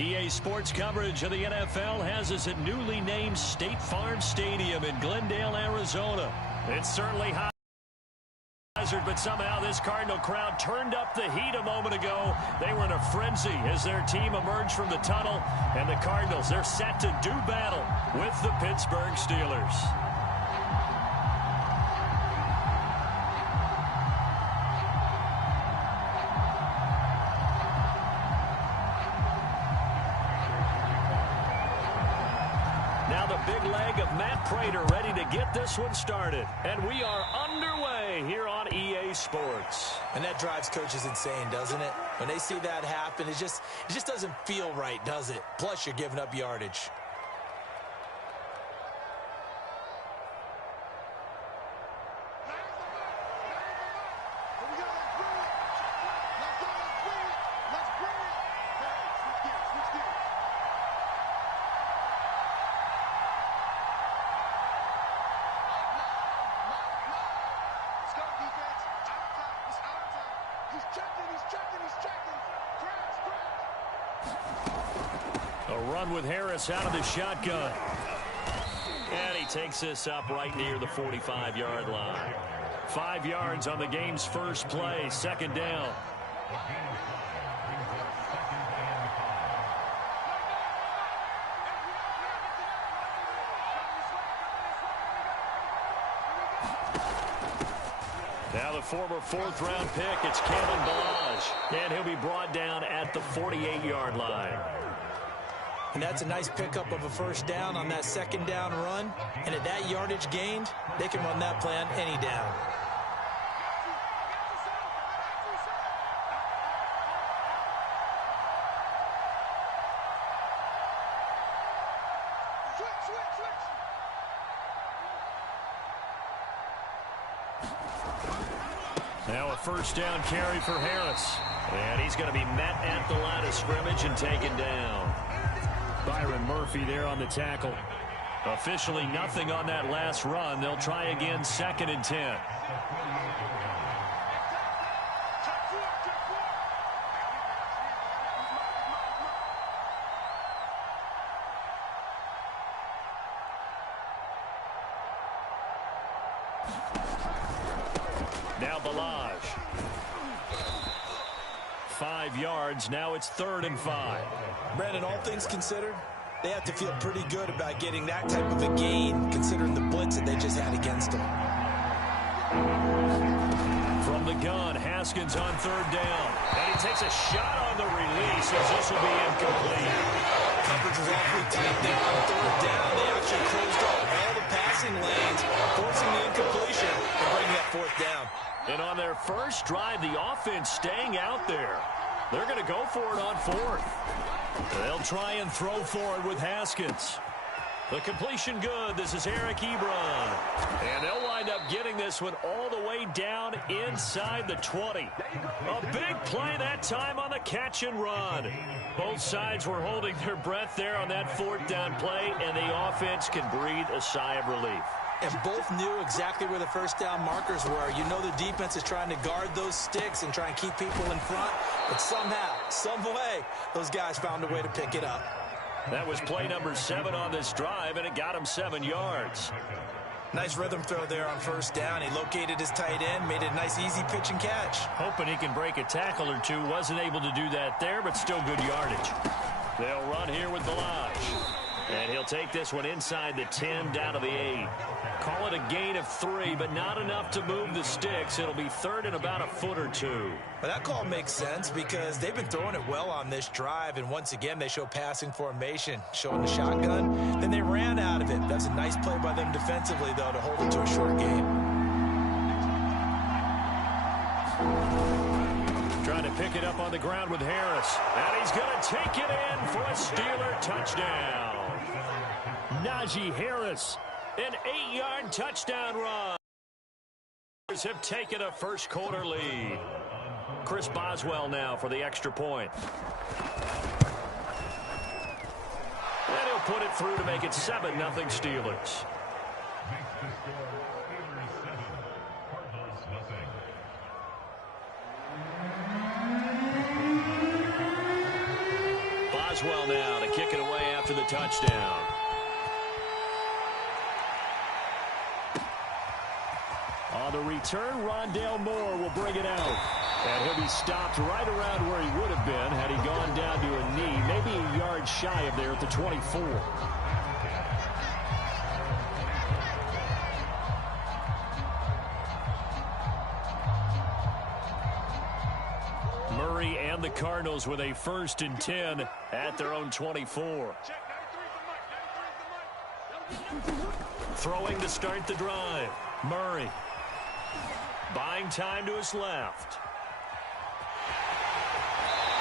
EA Sports coverage of the NFL has us at newly named State Farm Stadium in Glendale, Arizona. It's certainly hot, but somehow this Cardinal crowd turned up the heat a moment ago. They were in a frenzy as their team emerged from the tunnel, and the Cardinals, they're set to do battle with the Pittsburgh Steelers. Now the big leg of Matt Prater ready to get this one started. And we are underway here on EA Sports. And that drives coaches insane, doesn't it? When they see that happen, it just doesn't feel right, does it? Plus, you're giving up yardage. A run with Harris out of the shotgun. And he takes this up right near the 45-yard line. 5 yards on the game's first play, second down. Now the former fourth-round pick, it's Kevin Balaj. And he'll be brought down at the 48-yard line. And that's a nice pickup of a first down on that second down run. And at that yardage gained, they can run that play on any down. Now a first down carry for Harris. And he's going to be met at the line of scrimmage and taken down. Byron Murphy there on the tackle. Officially nothing on that last run. They'll try again, 2nd and 10. Now Balaj. 5 yards. Now it's 3rd and 5. Brandon, all things considered, they have to feel pretty good about getting that type of a gain, considering the blitz that they just had against them. From the gun, Haskins on 3rd down. And he takes a shot on the release as this will be incomplete. Coverage was awfully tight there on 3rd down. They actually closed off all the passing lanes, forcing the incompletion and bringing that 4th down. And on their first drive, the offense staying out there. They're going to go for it on 4th. They'll try and throw for it with Haskins. The completion good. This is Eric Ebron. And they'll wind up getting this one all the way down inside the 20. A big play that time on the catch and run. Both sides were holding their breath there on that 4th down play, and the offense can breathe a sigh of relief. And both knew exactly where the first down markers were. You know the defense is trying to guard those sticks and try and keep people in front. But somehow, some way, those guys found a way to pick it up. That was play number 7 on this drive, and it got him 7 yards. Nice rhythm throw there on first down. He located his tight end, made it a nice easy pitch and catch. Hoping he can break a tackle or two. Wasn't able to do that there, but still good yardage. They'll run here with Balaj. And he'll take this one inside the 10 down to the 8. Call it a gain of 3, but not enough to move the sticks. It'll be 3rd and about a foot or 2. Well, that call makes sense because they've been throwing it well on this drive, and once again they show passing formation, showing the shotgun. Then they ran out of it. That's a nice play by them defensively, though, to hold it to a short game. Trying to pick it up on the ground with Harris. And he's going to take it in for a Steeler touchdown. Najee Harris, an 8-yard touchdown run. Have taken a first quarter lead. Chris Boswell now for the extra point. And he'll put it through to make it 7-0 Steelers. as well now to kick it away after the touchdown. On the return, Rondale Moore will bring it out. And he'll be stopped right around where he would have been had he gone down to a knee, maybe a yard shy of there at the 24. Murray and the Cardinals with a 1st and 10 at their own 24. Throwing to start the drive. Murray. Buying time to his left.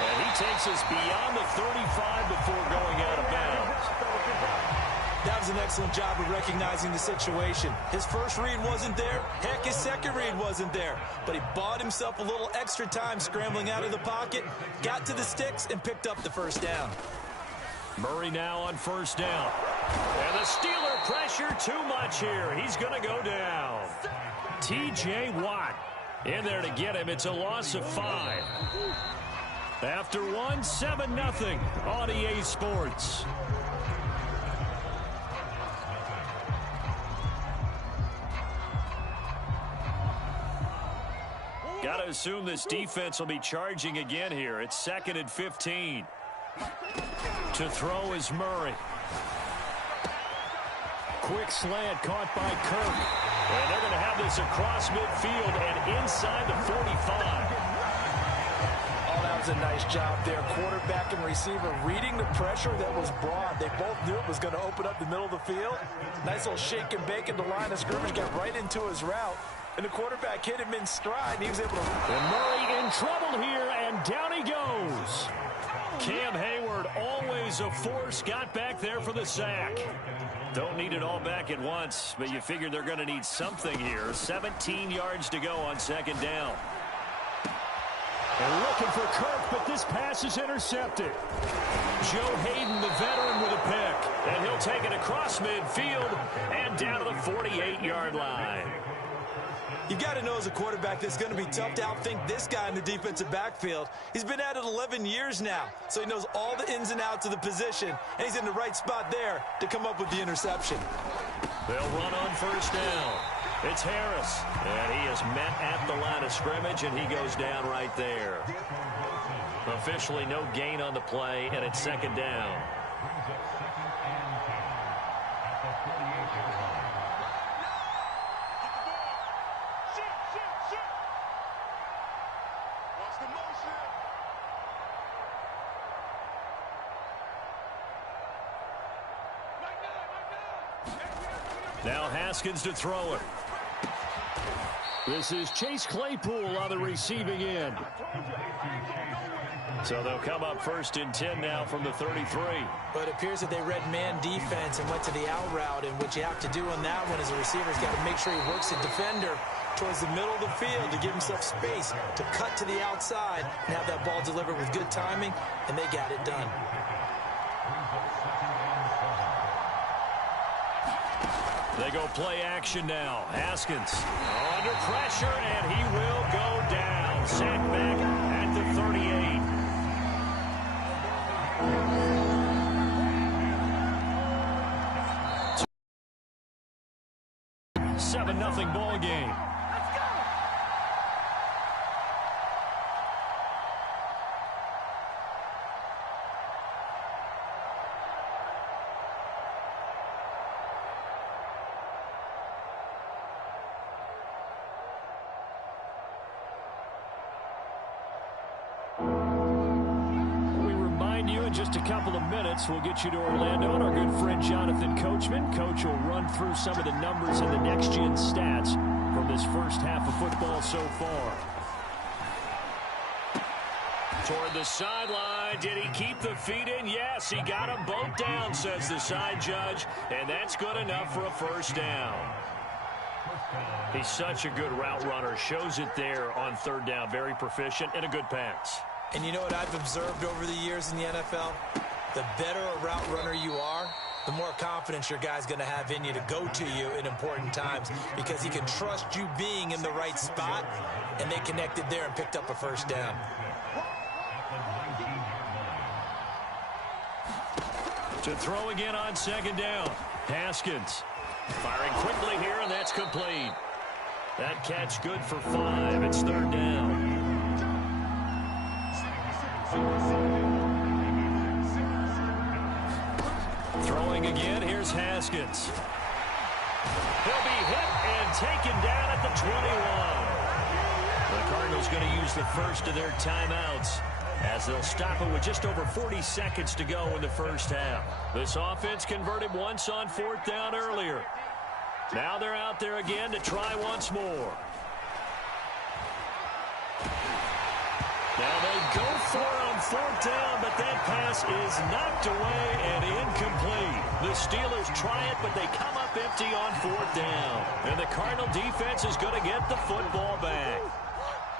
And he takes us beyond the 35 before going out of bounds. That was an excellent job of recognizing the situation. His first read wasn't there. Heck, his second read wasn't there. But he bought himself a little extra time scrambling out of the pocket, got to the sticks, and picked up the first down. Murray now on 1st down. And the Steeler pressure too much here. He's going to go down. T.J. Watt in there to get him. It's a loss of 5. After 1, 7-0 on EA Sports. Got to assume this defense will be charging again here. It's 2nd and 15. To throw is Murray. Quick slant caught by Kirk. And they're going to have this across midfield and inside the 45. Oh, that was a nice job there. Quarterback and receiver reading the pressure that was brought. They both knew it was going to open up the middle of the field. Nice little shake and bake at the line of scrimmage. Got right into his route. And the quarterback hit him in stride, and he was able to... And Murray in trouble here, and down he goes. Cam Hayward, always a force, got back there for the sack. Don't need it all back at once, but you figure they're going to need something here. 17 yards to go on 2nd down. They're looking for Kirk, but this pass is intercepted. Joe Hayden, the veteran, with a pick. And he'll take it across midfield and down to the 48-yard line. You've got to know as a quarterback that's going to be tough to outthink this guy in the defensive backfield. He's been at it 11 years now, so he knows all the ins and outs of the position, and he's in the right spot there to come up with the interception. They'll run on 1st down. It's Harris, and he is met at the line of scrimmage, and he goes down right there. Officially no gain on the play, and it's 2nd down. Now Haskins to throw it. This is Chase Claypool on the receiving end. So they'll come up 1st and 10 now from the 33. But it appears that they read man defense and went to the out route. And what you have to do on that one as a receiver's got to make sure he works the defender towards the middle of the field to give himself space to cut to the outside and have that ball delivered with good timing, and they got it done. They go play action now. Haskins under pressure, and he will go down. Sacked back at the 38. 7-0 ball game. In just a couple of minutes, we'll get you to Orlando and our good friend Jonathan Coachman. Coach will run through some of the numbers and the next-gen stats from this first half of football so far. Toward the sideline, did he keep the feet in? Yes, he got them both down, says the side judge, and that's good enough for a 1st down. He's such a good route runner. Shows it there on 3rd down. Very proficient and a good pass. And you know what I've observed over the years in the NFL? The better a route runner you are, the more confidence your guy's going to have in you to go to you in important times because he can trust you being in the right spot, and they connected there and picked up a 1st down. To throw again on second down. Haskins firing quickly here, and that's complete. That catch good for 5. It's third down. Throwing again. Here's Haskins. He'll be hit and taken down at the 21. The Cardinals going to use the first of their timeouts as they'll stop it with just over 40 seconds to go in the first half. This offense converted once on fourth down earlier. Now they're out there again to try once more. Now they go for it on fourth down, but that pass is knocked away and incomplete. The Steelers try it, but they come up empty on fourth down. And the Cardinal defense is going to get the football back.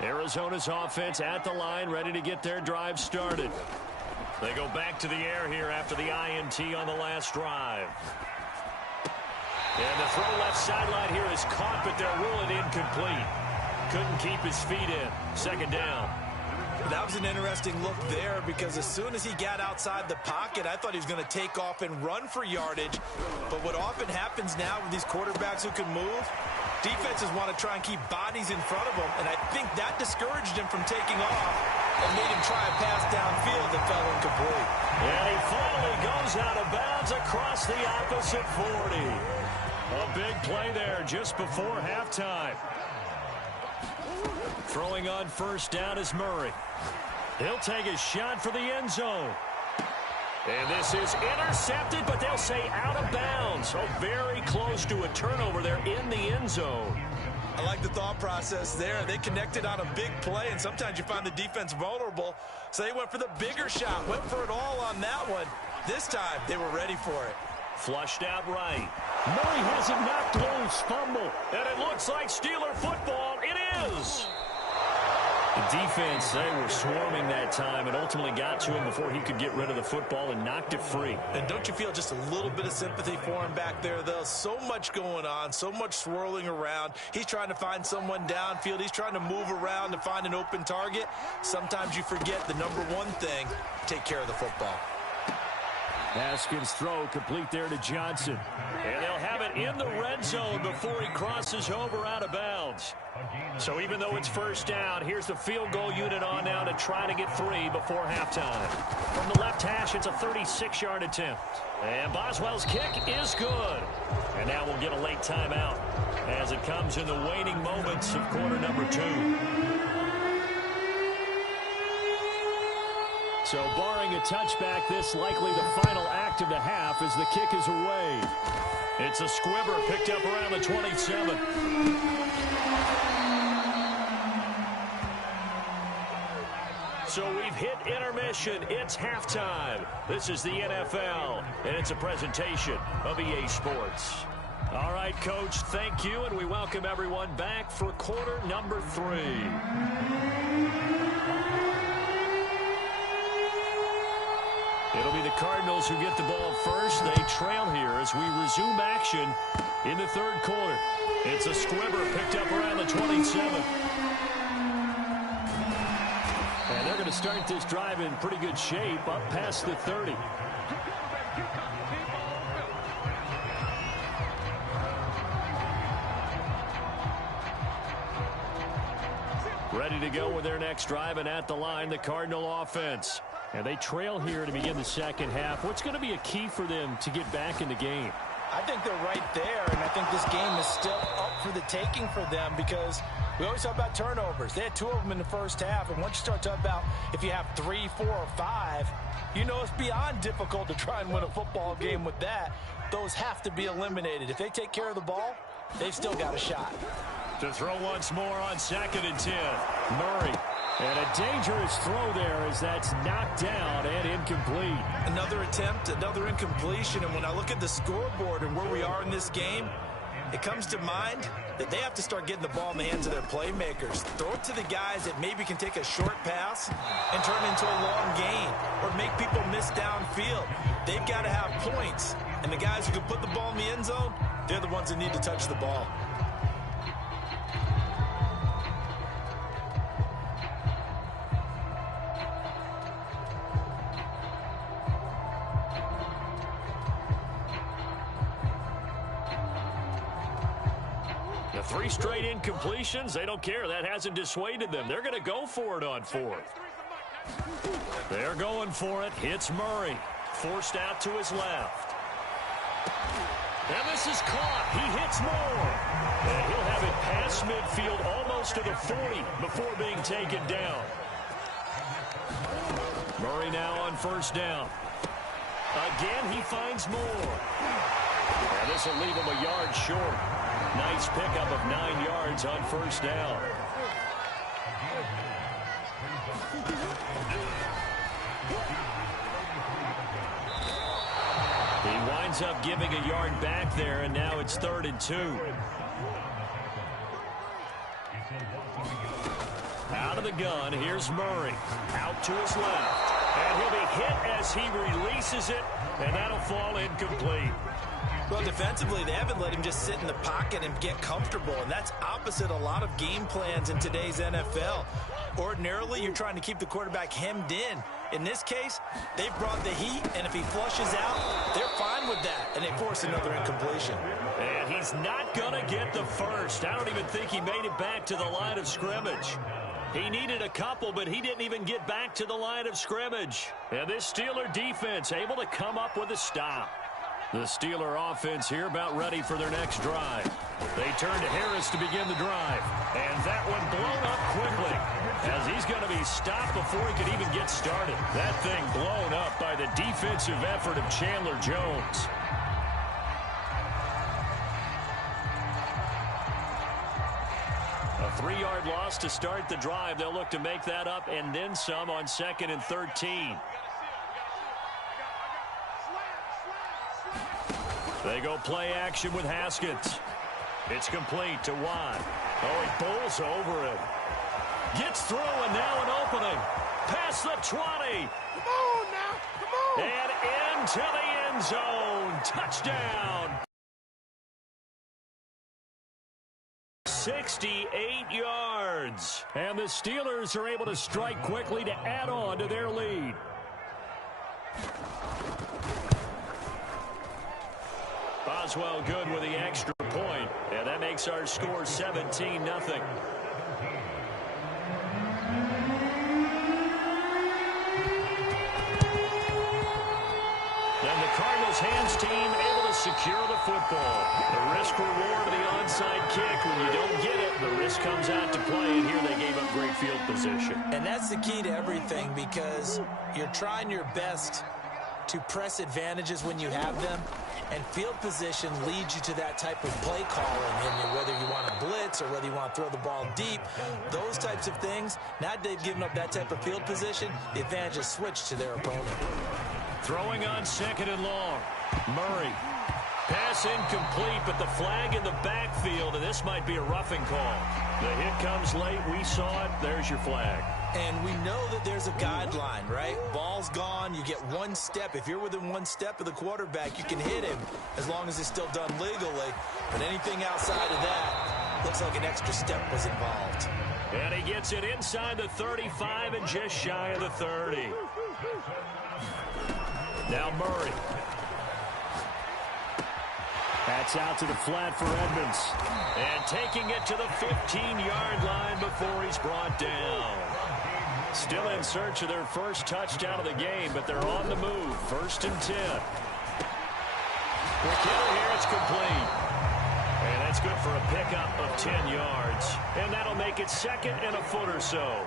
Arizona's offense at the line, ready to get their drive started. They go back to the air here after the INT on the last drive. And the throw left sideline here is caught, but they're ruling incomplete. Couldn't keep his feet in. Second down. That was an interesting look there because as soon as he got outside the pocket, I thought he was going to take off and run for yardage. But what often happens now with these quarterbacks who can move, defenses want to try and keep bodies in front of them, and I think that discouraged him from taking off and made him try a pass downfield that fell incomplete. And he finally goes out of bounds across the opposite 40. A big play there just before halftime. Throwing on first down is Murray. He'll take a shot for the end zone. And this is intercepted, but they'll say out of bounds. So very close to a turnover there in the end zone. I like the thought process there. They connected on a big play, and sometimes you find the defense vulnerable. So they went for the bigger shot, went for it all on that one. This time, they were ready for it. Flushed out right. Murray has it knocked loose, fumble. And it looks like Steeler football. It is. The defense, they were swarming that time and ultimately got to him before he could get rid of the football and knocked it free. And don't you feel just a little bit of sympathy for him back there, though? So much going on, so much swirling around. He's trying to find someone downfield. He's trying to move around to find an open target. Sometimes you forget the number one thing, take care of the football. Haskins' throw complete there to Johnson. And they'll have it in the red zone before he crosses over out of bounds. So even though it's first down, here's the field goal unit on now to try to get 3 before halftime. From the left hash, it's a 36-yard attempt. And Boswell's kick is good. And now we'll get a late timeout as it comes in the waning moments of quarter number 2. So barring a touchback, this likely the final act of the half as the kick is away. It's a squibber picked up around the 27. So we've hit intermission. It's halftime. This is the NFL, and it's a presentation of EA Sports. All right, Coach, thank you, and we welcome everyone back for quarter number 3. It'll be the Cardinals who get the ball first. They trail here as we resume action in the third quarter. It's a squibber picked up around the 27. And they're going to start this drive in pretty good shape up past the 30. Ready to go with their next drive, and at the line, the Cardinal offense. And they trail here to begin the second half. What's going to be a key for them to get back in the game? I think they're right there, and I think this game is still up for the taking for them because we always talk about turnovers. They had 2 of them in the first half, and once you start talking about if you have 3, 4, or 5, you know it's beyond difficult to try and win a football game with that. Those have to be eliminated. If they take care of the ball, they've still got a shot. To throw once more on 2nd and 10. Murray. And a dangerous throw there as that's knocked down and incomplete. Another attempt, another incompletion. And when I look at the scoreboard and where we are in this game, it comes to mind that they have to start getting the ball in the hands of their playmakers. Throw it to the guys that maybe can take a short pass and turn it into a long gain or make people miss downfield. They've got to have points. And the guys who can put the ball in the end zone, they're the ones that need to touch the ball. 3 straight incompletions, they don't care. That hasn't dissuaded them. They're going to go for it on 4th. They're going for it. Hits Murray. Forced out to his left. And this is caught. He hits more. And he'll have it past midfield almost to the 40 before being taken down. Murray now on 1st down. Again, he finds more. And this will leave him a yard short. Nice pickup of 9 yards on 1st down. He winds up giving a yard back there, and now it's 3rd and 2. Out of the gun, here's Murray. Out to his left. And he'll be hit as he releases it, and that'll fall incomplete. Well, defensively, they haven't let him just sit in the pocket and get comfortable, and that's opposite a lot of game plans in today's NFL. Ordinarily, you're trying to keep the quarterback hemmed in. In this case, they've brought the heat, and if he flushes out, they're fine with that, and they force another incompletion. And he's not going to get the first. I don't even think he made it back to the line of scrimmage. He needed a couple, but he didn't even get back to the line of scrimmage. And this Steeler defense able to come up with a stop. The Steeler offense here about ready for their next drive. They turn to Harris to begin the drive. And that one blown up quickly as he's going to be stopped before he could even get started. That thing blown up by the defensive effort of Chandler Jones. A 3-yard loss to start the drive. They'll look to make that up and then some on 2nd and 13. They go play action with Haskins. It's complete to Watt. Oh, he bowls over it. Gets through, and now an opening. Past the 20. Come on now. Come on. And into the end zone. Touchdown. 68 yards. And the Steelers are able to strike quickly to add on to their lead. Boswell good with the extra point, and that makes our score 17-0. Then the Cardinals hands team able to secure the football. The risk reward of the onside kick. When you don't get it, the risk comes out to play, and here they gave up great field position. And that's the key to everything, because you're trying your best to press advantages when you have them, and field position leads you to that type of play calling, and whether you want to blitz or whether you want to throw the ball deep, those types of things. Now they've given up that type of field position, the advantage is switched to their opponent. Throwing on 2nd and long. Murray. Pass incomplete, but the flag in the backfield, and this might be a roughing call. The hit comes late. We saw it. There's your flag. And we know that there's a guideline, right? Ball's gone. You get 1 step. If you're within 1 step of the quarterback, you can hit him as long as it's still done legally. But anything outside of that, looks like an extra step was involved. And he gets it inside the 35 and just shy of the 30. Now Murray. That's out to the flat for Edmonds. And taking it to the 15-yard line before he's brought down. Still in search of their first touchdown of the game, but they're on the move. 1st and 10. The kill here, it's complete. And that's good for a pickup of 10 yards. And that'll make it 2nd and a foot or so.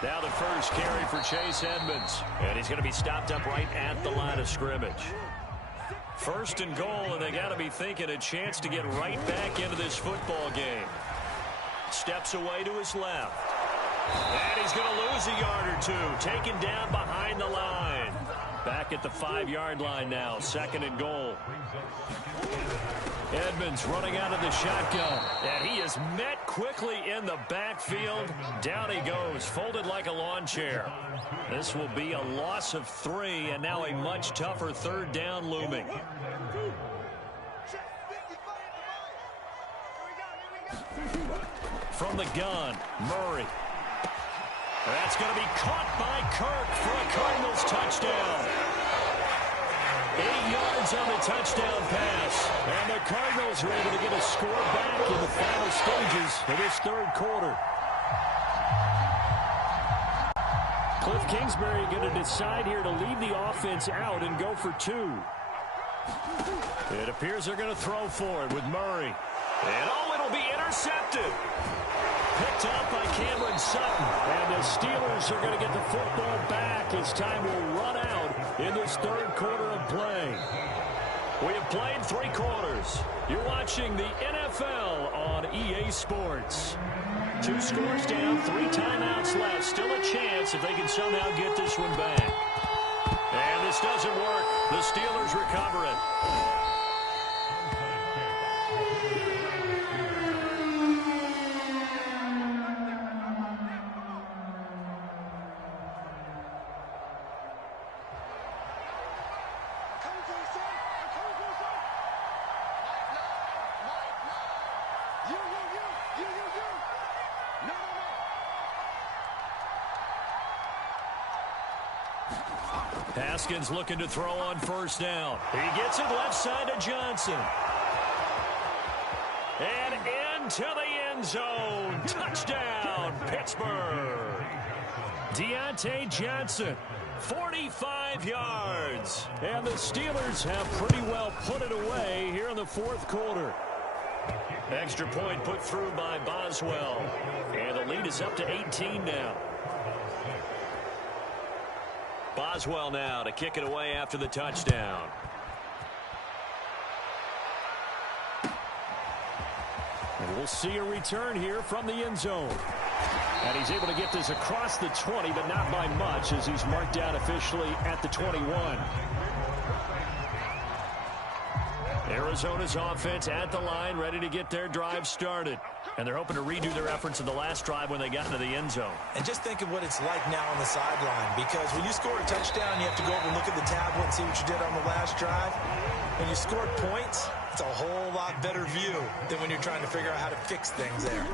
Now the first carry for Chase Edmonds. And he's going to be stopped up right at the line of scrimmage. 1st and goal, and they got to be thinking a chance to get right back into this football game. Steps away to his left. And he's going to lose a yard or two. Taken down behind the line. Back at the 5-yard line now. 2nd and goal. Edmonds running out of the shotgun. And he is met quickly in the backfield. Down he goes, folded like a lawn chair. This will be a loss of 3, and now a much tougher 3rd down looming. From the gun, Murray. That's going to be caught by Kirk for a Cardinals touchdown. 8 yards on the touchdown pass. And the Cardinals are able to get a score back in the final stages of this third quarter. Cliff Kingsbury going to decide here to leave the offense out and go for 2. It appears they're going to throw for it with Murray. And it'll be intercepted. Picked up by Cameron Sutton. And the Steelers are going to get the football back as time will run out in this third quarter of play. We have played 3 quarters. You're watching the NFL on EA Sports. 2 scores down, 3 timeouts left. Still a chance if they can somehow get this one back. And this doesn't work. The Steelers recover it. Haskins looking to throw on first down. He gets it left side to Johnson. And into the end zone. Touchdown, Pittsburgh. Deontay Johnson, 45 yards. And the Steelers have pretty well put it away here in the fourth quarter. Extra point put through by Boswell. And the lead is up to 18 now. Boswell now to kick it away after the touchdown. And we'll see a return here from the end zone. And he's able to get this across the 20, but not by much as he's marked down officially at the 21. Arizona's offense at the line, ready to get their drive started. And they're hoping to redo their efforts in the last drive when they got into the end zone. And just think of what it's like now on the sideline, because when you score a touchdown, you have to go over and look at the tablet and see what you did on the last drive. When you scored points, it's a whole lot better view than when you're trying to figure out how to fix things there.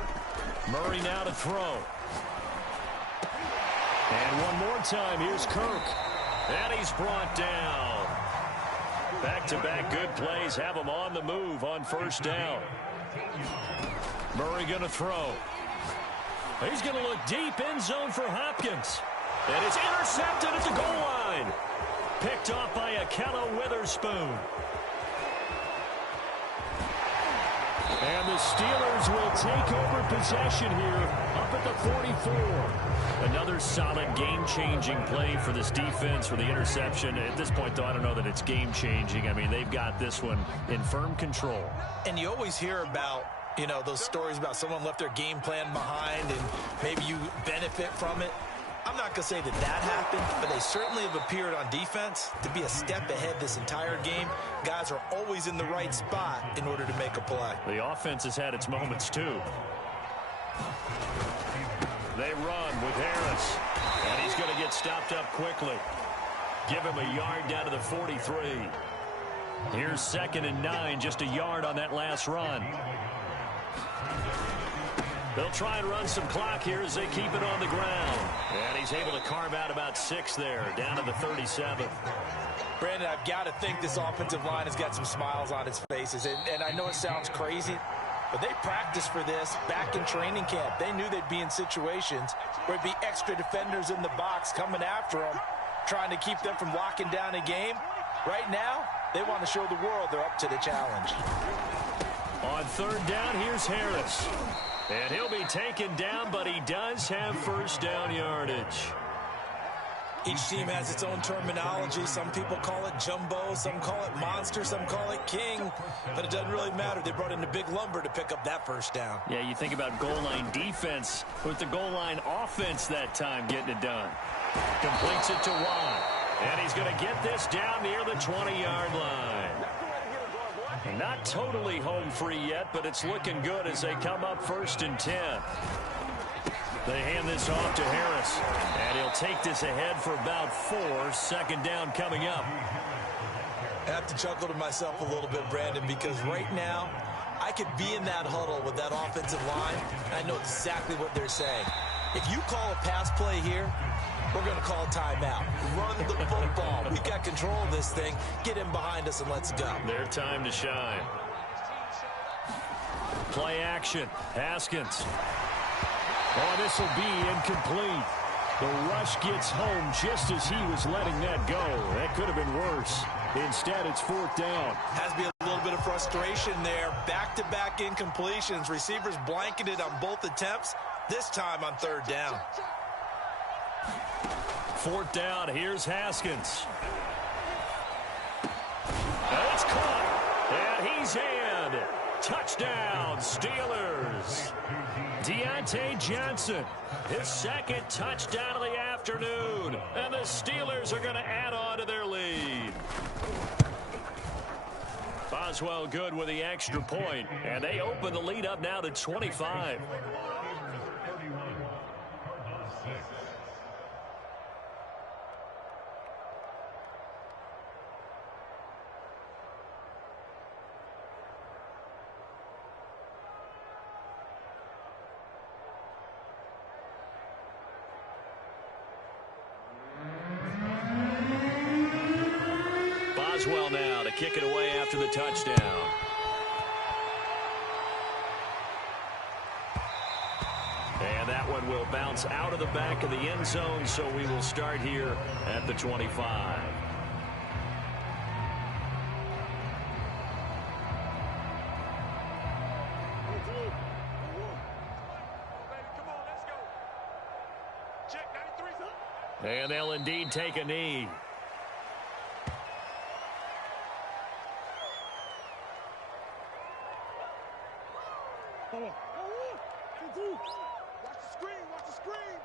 Murray now to throw. And one more time, here's Kirk. And he's brought down. Back-to-back good plays have him on the move on first down. Murray going to throw. He's going to look deep, end zone for Hopkins. And it's intercepted at the goal line. Picked off by Akello Witherspoon. And the Steelers will take over possession here up at the 44. Another solid game-changing play for this defense for the interception. At this point, though, I don't know that it's game-changing. I mean, they've got this one in firm control. And you always hear about, you know, those stories about someone left their game plan behind and maybe you benefit from it. I'm not going to say that that happened, but they certainly have appeared on defense to be a step ahead this entire game. Guys are always in the right spot in order to make a play. The offense has had its moments, too. They run with Harris, and he's going to get stopped up quickly. Give him a yard down to the 43. Here's 2nd and 9, just a yard on that last run. They'll try and run some clock here as they keep it on the ground. And he's able to carve out about 6 there, down to the 37. Brandon, I've got to think this offensive line has got some smiles on its faces. And I know it sounds crazy, but they practiced for this back in training camp. They knew they'd be in situations where it'd be extra defenders in the box coming after them, trying to keep them from locking down a game. Right now, they want to show the world they're up to the challenge. On 3rd down, here's Harris. And he'll be taken down, but he does have first down yardage. Each team has its own terminology. Some people call it jumbo, some call it monster, some call it king. But it doesn't really matter. They brought in a big lumber to pick up that first down. Yeah, you think about goal line defense with the goal line offense that time getting it done. Completes it to Watt. And he's going to get this down near the 20-yard line. Not totally home free yet, but it's looking good as they come up 1st and 10. They hand this off to Harris, and he'll take this ahead for about 4. 2nd down coming up. I have to chuckle to myself a little bit, Brandon, because right now I could be in that huddle with that offensive line. I know exactly what they're saying. If you call a pass play here, we're going to call timeout. Run the football. We got control of this thing. Get him behind us and let's go. Their time to shine. Play action. Haskins. Oh, this will be incomplete. The rush gets home just as he was letting that go. That could have been worse. Instead, it's 4th down. Has to be a little bit of frustration there. Back-to-back incompletions. Receivers blanketed on both attempts, this time on 3rd down. 4th down. Here's Haskins. It's caught. And he's in. Touchdown, Steelers. Deontay Johnson, his 2nd touchdown of the afternoon. And the Steelers are going to add on to their lead. Boswell good with the extra point. And they open the lead up now to 25. Boswell now to kick it away after the touchdown. And that one will bounce out of the back of the end zone, so we will start here at the 25. And they'll indeed take a knee. Watch the screen, watch the screen.